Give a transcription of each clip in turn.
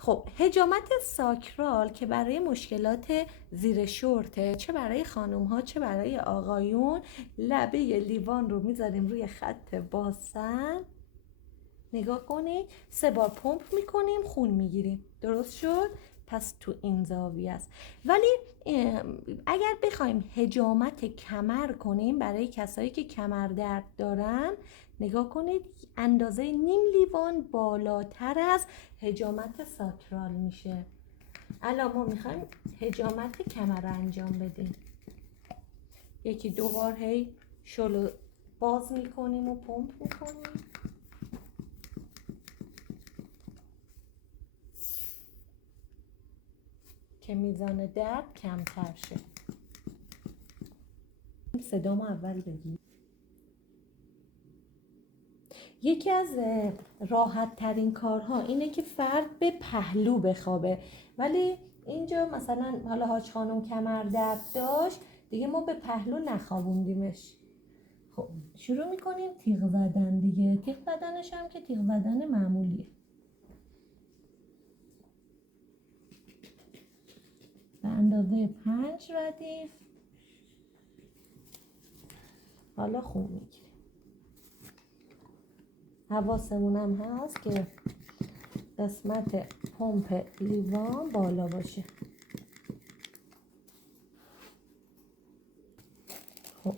خب حجامت ساکرال که برای مشکلات زیر شورته، چه برای خانم ها چه برای آقایون، لبه لیوان رو میذاریم روی خط باسن. نگاه کنید 3 بار پمپ میکنیم، خون میگیریم. درست شد؟ پس تو این زاویه است. ولی اگر بخوایم حجامت کمر کنیم برای کسایی که کمر درد دارن، نگاه کنید اندازه نیم لیوان بالاتر از حجامت ساکرال میشه. الان ما میخوایم حجامت کمر انجام بدیم. 1-2 بار هی شلو باز میکنیم و پمپ میکنیم. که میزان درد کمتر شه. صدامو اول بگی. یکی از راحت ترین کارها اینه که فرد به پهلو بخوابه، ولی اینجا مثلا حالا حاج خانم کمر درد داشت دیگه، ما به پهلو نخوابوندیمش. خب شروع میکنیم تیغ زدن دیگه. تیغ زدنش هم که تیغ زدن معمولیه. به اندازه 5 ردیف. حالا خون میگیریم. حواسمون هم هست که قسمت پمپ لیوان بالا باشه. خب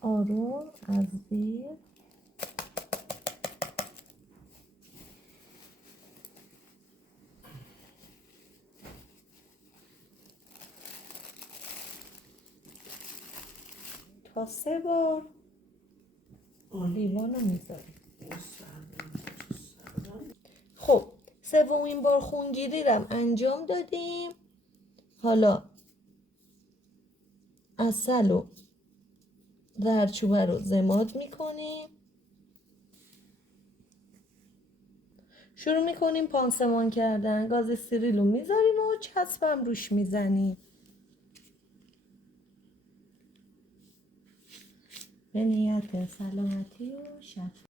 آروم از زیر تا 3 بار لیوان رو میذاریم. خب 3مین بار خونگیری رو انجام دادیم. حالا عسل و زردچوبه رو ضماد میکنیم. شروع میکنیم پانسمان کردن. گاز استریل رو میذاریم و چسبم روش میزنیم. به نیت سلامتی و شفا.